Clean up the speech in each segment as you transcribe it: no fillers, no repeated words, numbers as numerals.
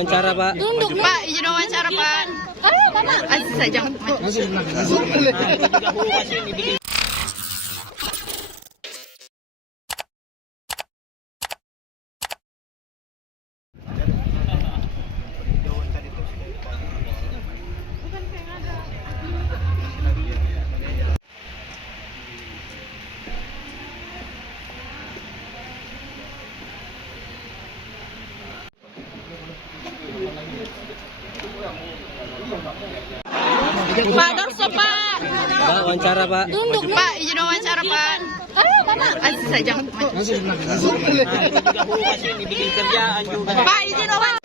wawancara Pak. Tunduk Pak, izin wawancara Pak. Aziz saja. Pak Dorso Pak. Pak, wawancara Pak. Tunduk Pak, izin wawancara Pak. Aziz saja. Pak, izin wawancara.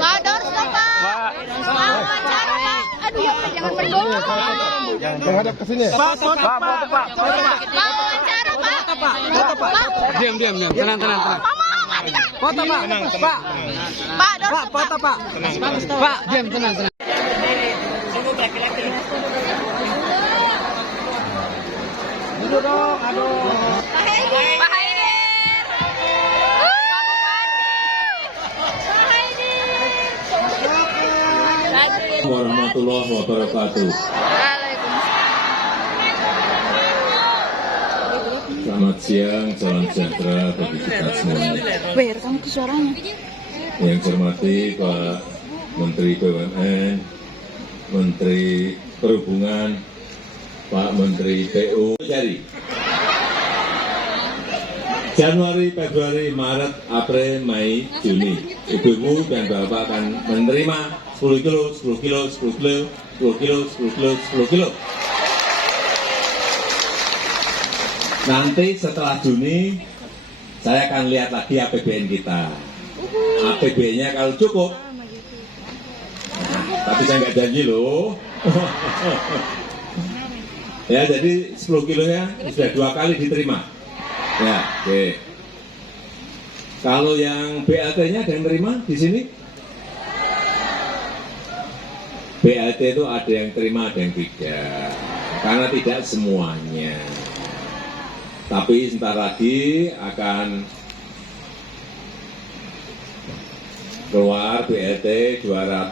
Pak Dorso Pak. Wawancara Pak. Aduh, jangan bergolong. Menghadap ke sini. Pak, wawancara Pak. Diam. Tenang. Foto Pak. Pak. Pak Dorso Pak, foto Pak. Pak, diam, tenang. Dulu dong, aduh. Pak Haidir. Warahmatullahi wabarakatuh. Selamat siang, salam sejahtera bagi kita semuanya. Bayar kamu ke suaranya. Yang saya hormati Pak Menteri BUMN, Menteri Perhubungan, Pak Menteri PU. Jadi Januari, Februari, Maret, April, Mei, Juni, Ibu-ibu dan Bapak akan menerima 10 kilo, 10 kilo, 10 kilo, 10 kilo, 10 kilo, 10 kilo. Nanti setelah Juni, saya akan lihat lagi APBN kita. APBN-nya kalau cukup, tapi saya nggak janji loh. Ya, jadi 10 kilonya sudah 2 kali diterima. Ya, oke. Kalau yang BLT-nya ada yang terima di sini? BLT itu ada yang terima, ada yang tidak. Karena tidak semuanya. Tapi sebentar lagi akan keluar BLT 200.000.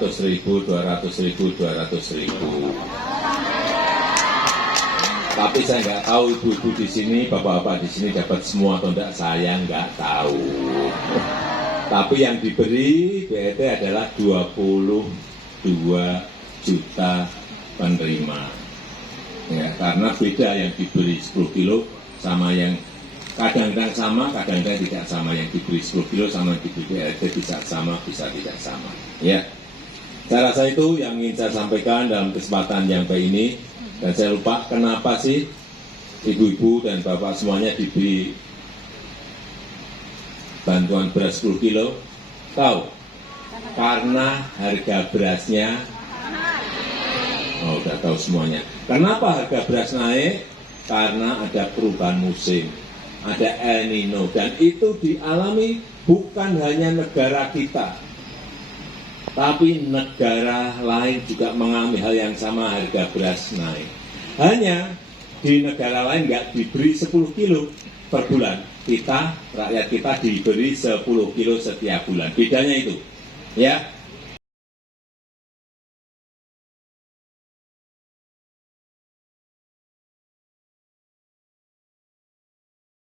Tapi saya nggak tahu ibu-ibu di sini, bapak-bapak di sini dapat semua atau enggak, saya nggak tahu. Tapi yang diberi BLT adalah 22 juta penerima. Ya, karena beda yang diberi 10 kilo sama yang kadang-kadang sama, kadang-kadang tidak sama. Yang diberi 10 kilo sama yang diberi BLT bisa sama, bisa tidak sama. Ya, saya rasa itu yang ingin saya sampaikan dalam kesempatan yang baik ini. Dan saya lupa kenapa sih ibu-ibu dan bapak semuanya diberi bantuan beras 10 kilo. Tahu? Karena harga berasnya, oh udah tahu semuanya. Kenapa harga beras naik? Karena ada perubahan musim, ada El Nino, dan itu dialami bukan hanya negara kita, tapi negara lain juga mengalami hal yang sama, harga beras naik. Hanya di negara lain nggak diberi 10 kilo per bulan, kita, rakyat kita diberi 10 kilo setiap bulan. Bedanya itu, ya.